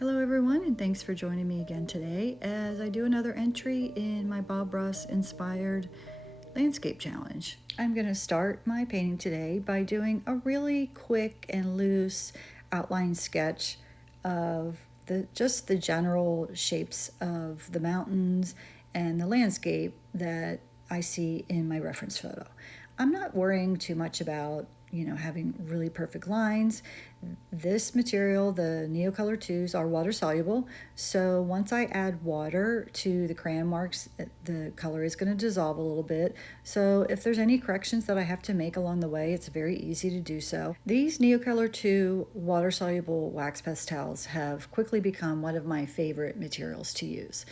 Hello everyone, and thanks for joining me again today as I do another entry in my Bob Ross inspired landscape challenge. I'm going to start my painting today by doing a really quick and loose outline sketch of just the general shapes of the mountains and the landscape that I see in my reference photo. I'm not worrying too much about having really perfect lines. This material, the Neocolor 2s, are water soluble, so once I add water to the crayon marks, the color is going to dissolve a little bit. So if there's any corrections that I have to make along the way, it's very easy to do so. These Neocolor 2 water soluble wax pastels have quickly become one of my favorite materials to use.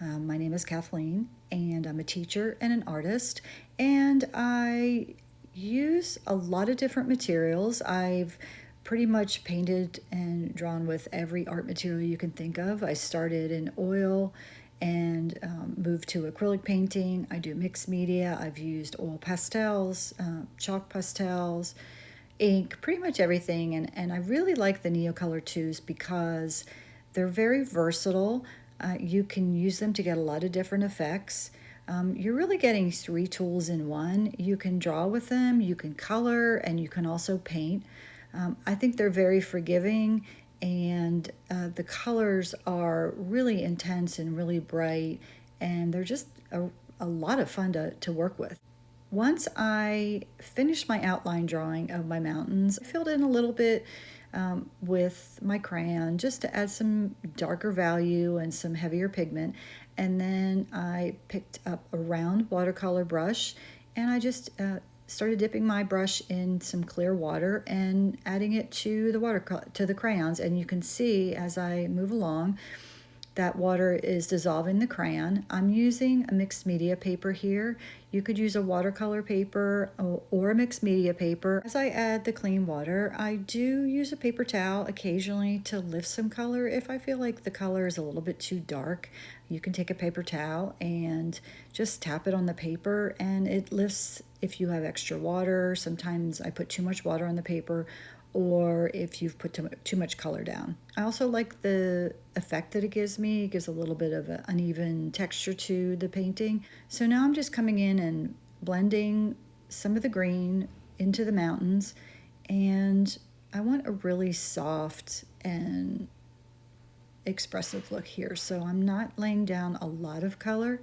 My name is Kathleen, and I'm a teacher and an artist, and I use a lot of different materials. I've pretty much painted and drawn with every art material you can think of. I started in oil and moved to acrylic painting. I do mixed media. I've used oil pastels, chalk pastels, ink, pretty much everything. And I really like the Neocolor 2s because they're very versatile. You can use them to get a lot of different effects. You're really getting 3 tools in one. You can draw with them, you can color, and you can also paint. I think they're very forgiving, and the colors are really intense and really bright, and they're just a lot of fun to work with. Once I finished my outline drawing of my mountains, I filled in a little bit with my crayon just to add some darker value and some heavier pigment. And then I picked up a round watercolor brush and I just started dipping my brush in some clear water and adding it to the crayons. And you can see as I move along, that water is dissolving the crayon. I'm using a mixed media paper here. You could use a watercolor paper or a mixed media paper. As I add the clean water, I do use a paper towel occasionally to lift some color. If I feel like the color is a little bit too dark, you can take a paper towel and just tap it on the paper and it lifts if you have extra water. Sometimes I put too much water on the paper, or if you've put too much color down. I also like the effect that it gives me. It gives a little bit of an uneven texture to the painting. So now I'm just coming in and blending some of the green into the mountains, and I want a really soft and expressive look here. So I'm not laying down a lot of color.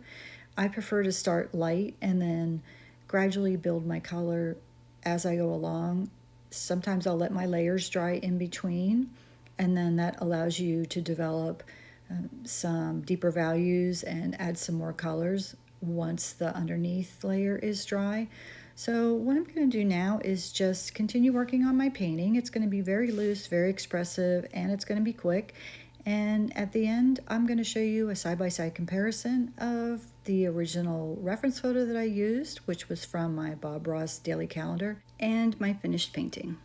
I prefer to start light and then gradually build my color as I go along. Sometimes I'll let my layers dry in between, and then that allows you to develop some deeper values and add some more colors once the underneath layer is dry. So what I'm going to do now is just continue working on my painting. It's going to be very loose, very expressive, and it's going to be quick. And at the end, I'm going to show you a side-by-side comparison of the original reference photo that I used, which was from my Bob Ross daily calendar, and my finished painting.